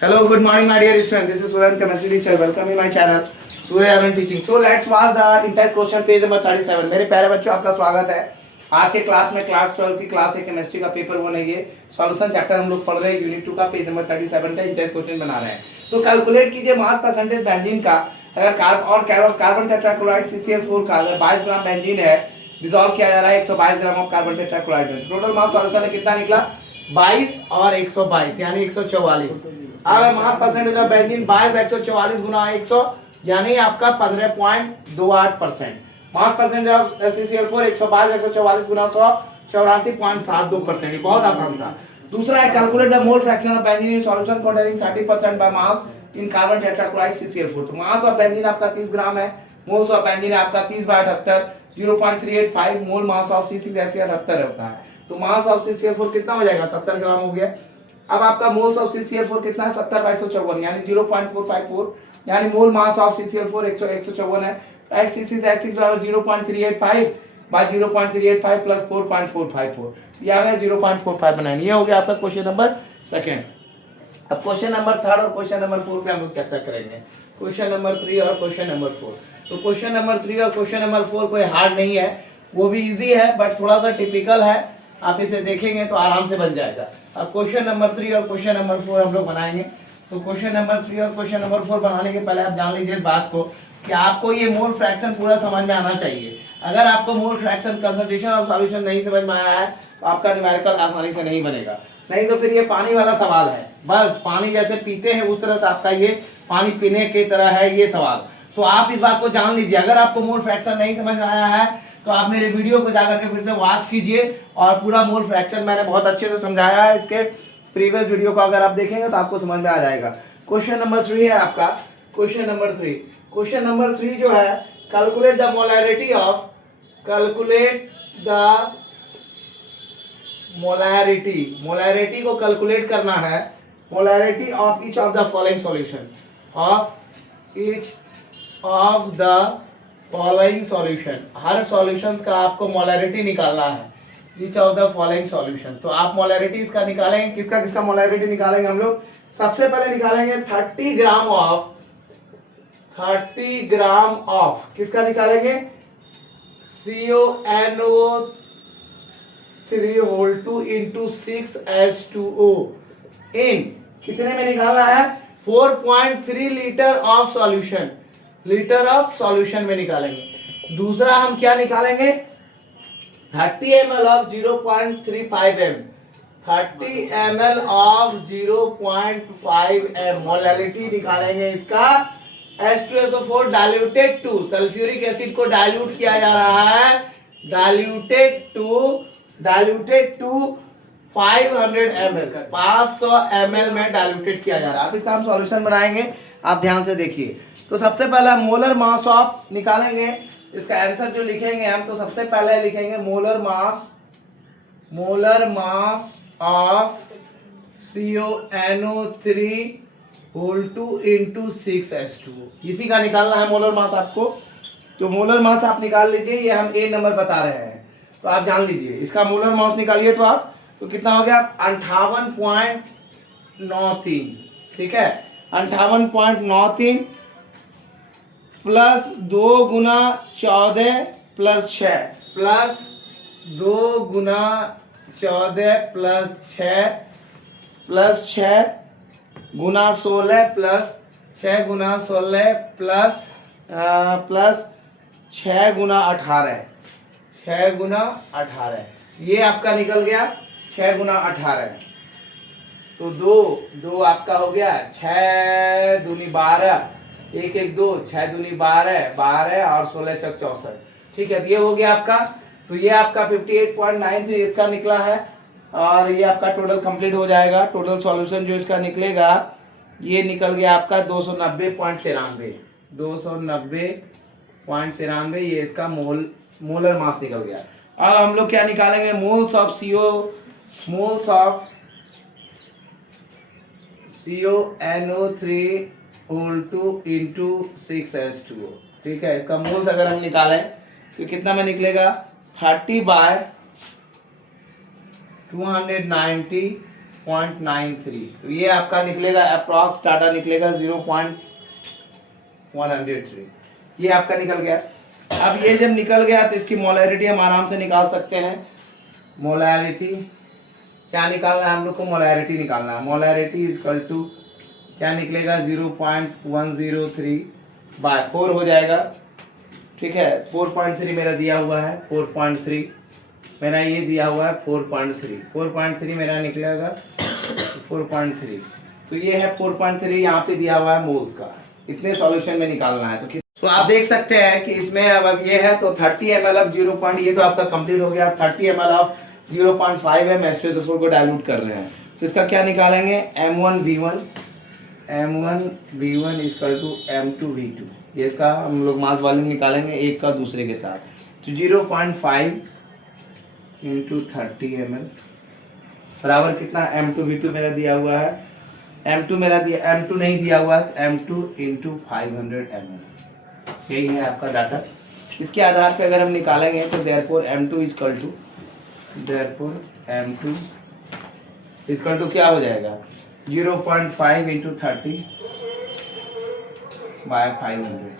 Hello, good morning, my dear students. This is Surya, chemistry teacher. Welcome in my channel, Surya Anand Teaching. So let's watch the entire question page number 37. मेरे प्यारे बच्चों, आपका स्वागत है आज के class में। क्लास 12 की क्लास है, केमिस्ट्री का पेपर 1 है ये। सॉल्यूशन चैप्टर हम लोग पढ़ रहे हैं, यूनिट 2 का पेज नंबर 37 का इंटरेस्ट क्वेश्चन बना रहे हैं। सो कैलकुलेट कीजिए मास परसेंटेज बेंजीन का। अगर कार्बन टेट्राक्लोराइड CCl4 का अगर 22 ग्राम बेंजीन है, डिसॉल्व किया जा रहा है 122 ग्राम ऑफ कार्बन टेट्राक्लोराइड में। टोटल मास सॉल्यूशन में कितना निकला? 22 और 122 यानी 144। अब मास परसेंटेज ऑफ बेंजीन 22/144 गुना 100 यानी आपका 15.28%। मास परसेंटेज ऑफ CCl4 122/144 गुना 100 84.72%। ये बहुत आसान था। दूसरा है calculate the mole fraction of benzene in solution containing 30% by mass in carbon tetrachloride CCl4। तो मास ऑफ बेंजीन आपका 30 ग्राम है, मोल्स ऑफ बेंजीन आपका 30/78 0.385 मोल मास ऑफ C6H78 होता है। तो मास ऑफ CCl4 कितना हो जाएगा? 70 ग्राम हो गया। अब आपका मोल्स ऑफ CCl4 कितना है? 70/154 यानी 0.454 यानी मोल मास ऑफ CCl4 154 है। C6H6 0.385 बाय 0.385 प्लस 4.454 ये आ गया 0.459। ये हो गया आपका क्वेश्चन नंबर सेकंड। अब क्वेश्चन नंबर थर्ड और क्वेश्चन नंबर 4 पे हम लोग चर्चा करेंगे। क्वेश्चन नंबर 3 और क्वेश्चन नंबर 4। तो क्वेश्चन नंबर 3 और क्वेश्चन नंबर 4 कोई हार्ड नहीं है, वो भी इजी है बट थोड़ा सा टिपिकल है। आप इसे देखेंगे तो आराम से बन जाएगा। अब क्वेश्चन नंबर 3 और क्वेश्चन नंबर 4 हम लोग बनाएंगे। तो क्वेश्चन नंबर 3 और क्वेश्चन नंबर 4 बनाने के पहले आप जान लीजिए इस बात को कि आपको ये मोल फ्रैक्शन पूरा समझ में आना चाहिए। अगर आपको mole fraction concentration of solution नहीं समझ में आया है तो आपका न्यूमेरिकल आसानी से नहीं बनेगा। नहीं तो फिर ये पानी वाला सवाल है, बस पानी जैसे पीते हैं उस तरह से आपका ये पानी पीने की तरह है ये सवाल। तो आप इस बात को जान लीजिए, अगर आपको मोल फ्रैक्शन नहीं समझ में आया है तो आप मेरे वीडियो को जाकर के फिर से वॉच कीजिए और पूरा मोल फ्रैक्शन मैंने बहुत अच्छे से समझाया है। इसके प्रीवियस वीडियो को अगर आप देखेंगे तो आपको समझ में आ जाएगा। क्वेश्चन नंबर 3 है आपका। क्वेश्चन नंबर 3, क्वेश्चन नंबर 3 जो है calculate the molarity of, calculate the molarity, molarity को कैलकुलेट करना है। Molarity of each of the following solution, of each of the following solution, her solutions का आपको मोलैरिटी निकालना है। Each of the following solution, तो आप मोलैरिटी इसका निकालेंगे। किसका किसका मोलैरिटी निकालेंगे हम लोग? सबसे पहले निकालेंगे 30 ग्राम ऑफ, 30 ग्राम ऑफ किसका निकालेंगे? CONO3 होल 2 इंटू 6H2O इन कितने में निकालना है? 4.3 litre of solution, litre of solution में निकालेंगे। दूसरा हम क्या निकालेंगे? 30 ml of 0.35 m, 30 ml of 0.5 m molarity निकालेंगे इसका। H2SO4 diluted to, sulphuric acid को डाइल्यूट किया जा रहा है, डाइल्यूटेड टू 500 ml, 500 ml में डाइल्यूटेड किया जा रहा है। अब इसका हम सॉल्यूशन बनाएंगे, आप ध्यान से देखिए। तो सबसे पहला मोलर मास ऑफ निकालेंगे, इसका आंसर जो लिखेंगे हम, तो सबसे पहले लिखेंगे molar mass of CONO3 whole 2 into 6H2O, इसी का निकालना है मोलर मास आपको। तो मोलर मास आप निकाल लीजिए, ये हम A नंबर बता रहे हैं तो आप जान लीजिए इसका मोलर मास निकालिए। तो आप तो कितना हो गया? 58.93, ठीक है। 58.93 प्लस 2 गुना 14 प्लस 6 प्लस 2 गुना 14 प्लस 6 प्लस 6 गुना 16 प्लस 6 गुना 16 प्लस 6 गुना 18, 6 गुना 18 ये आपका निकल गया 6 गुना 18। तो दो आपका हो गया 6 दूनी 12, 1 1 2, 6 दूनी 12, 12 और 16 चौक 64, ठीक है। तो ये हो गया आपका। तो ये आपका 58.93 इसका निकला है और ये आपका टोटल कंप्लीट हो जाएगा। टोटल सॉल्यूशन जो इसका निकलेगा ये निकल गया आपका 290.93, 290.93 ये इसका मोलर मास निकल गया। अब हम लोग क्या निकालेंगे? Moles of CONO3 whole 2 into 6H2O, ठीक है। इसका मोल्स अगर हम निकालें तो कितना में निकलेगा? 30/290 0.93, तो ये आपका निकलेगा अप्रॉक्स डाटा निकलेगा 0.103, ये आपका निकल गया। अब ये जब निकल गया तो इसकी मोलैरिटी हम आराम से निकाल सकते हैं। मोलैरिटी क्या निकालना है हम लोग को? मोलैरिटी निकालना है। मोलैरिटी इज इक्वल टू क्या निकलेगा? 0.103/4 हो जाएगा। ठीक है, 4.3 मेरा दिया हुआ है, 4.3 मेरा ये दिया हुआ है, 4.3 मेरा निकलेगा 4.3, तो ये है 4.3 यहाँ पे दिया हुआ है मोल्स का। इतने सॉल्यूशन में निकालना है। तो आप देख सकते हैं कि इसमें अब ये है तो 30 ml ऑफ 0. ये तो आपका कंप्लीट हो गया। 30 ml ऑफ 0.5 है, एस्ट्रोसोफोर को डाइल्यूट कर रहे हैं, तो इसका क्या निकालेंगे? M1V1 इक्वल टू M2V2, ये इसका हम लोग मास वॉल्यूम निकालेंगे एक का दूसरे के साथ। तो 0.5 इंटू 30 ml बराबर कितना? M2V2 मेरा दिया हुआ है, M2 मेरा दिया, M2 नहीं दिया हुआ है, M2 इंटू 500 ml, यही है आपका डाटा। इसके आधार पे अगर हम निकालेंगे तो देयरफॉर M2 इक्वल टू क्या हो जाएगा? 0.5 इंटू 30/500।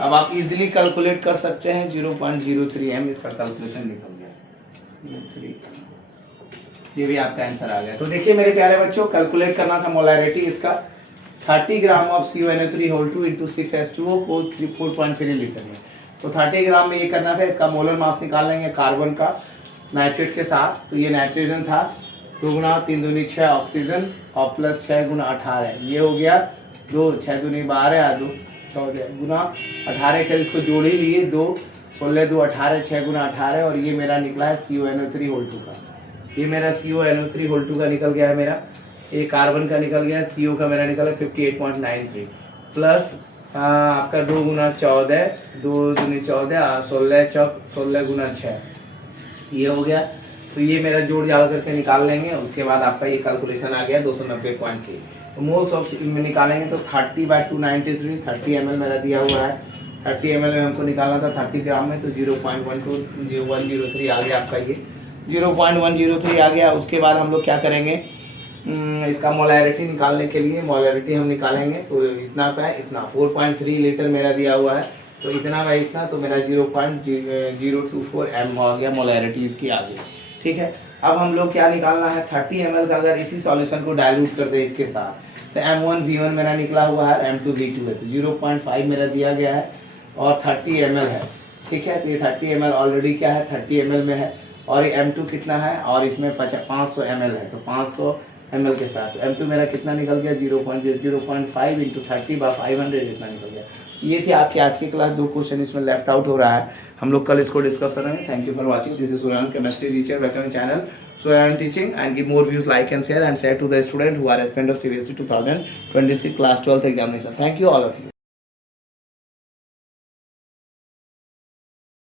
अब आप इजीली कैलकुलेट कर सकते हैं। 0.03 m इसका कैलकुलेशन निकल गया। ये भी आपका आंसर आ गया। तो देखिए मेरे प्यारे बच्चों, कैलकुलेट करना था मोलैरिटी इसका। 30 gram of CuNO3 into 6H2O 4.3 litre में, तो 30 ग्राम में ये करना था। इसका मोलर मास निकाल लेंगे कार्बन का नाइट्रेट के साथ। तो ये नाइट्रोजन था, 2 गुना 3 दूनी 6 ऑक्सीजन और प्लस 6 गुना 18, ये हो गया 2, 6 दूनी 12, 2 14 गुना 18 कर इसको जोड़ ही लिए, 2 16 2 18, 6 गुना 18, और ये मेरा निकला है CuNO3 का। ये मेरा CuNO3 का निकल गया है मेरा। ये कार्बन का निकल गया, CO का मेरा निकला 58.93 प्लस आपका 2 गुना 14, 2 दूनी 14, 16 चौक 16 गुना 6, ये हो गया। तो ये मेरा जोड़ जाड़ करके निकाल लेंगे। उसके बाद आपका ये कैलकुलेशन आ गया 290.3। तो मोल्स ऑफ में निकालेंगे तो 30/293, 30 ml मेरा दिया हुआ है। 30 ml में हमको निकालना था 30 ग्राम में, तो 0.103 आ गया आपका। ये 0.103 आ गया। उसके बाद हम लोग क्या करेंगे? इसका मोलैरिटी निकालने के लिए मोलैरिटी हम निकालेंगे। तो इतना का है, इतना 4.3 लीटर मेरा दिया हुआ है, तो इतना का इतना, तो मेरा 0.024 m हो गया मोलैरिटी इसकी आ गई। ठीक है, अब हम लोग क्या निकालना है? 30 ml का अगर इसी सॉल्यूशन को डाइल्यूट कर दे इसके साथ, तो M1V1 मेरा निकला हुआ है, M2V2 है, तो 0.5 मेरा दिया गया है और 30 ml है। ठीक है, तो ये 30 ml ऑलरेडी क्या है? 30 ml में है, और ये M2 कितना है? और इसमें 500 ml है, तो 500 ml के साथ M2 मेरा कितना निकल गया? 0.5 इंटू 30/500 इतना निकल गया। ये थी आपकी आज की क्लास। 2 क्वेश्चन इसमें लेफ्ट आउट हो रहा है, हम लोग कल इसको डिस्कस करेंगे। Thank you for watching. This is Suryan chemistry teacher. Welcome channel Suryan teaching, and give more views, like and share to the student who are aspirant of CBSE 2026 class 12th एग्जामिनेशन। Thank you all of you.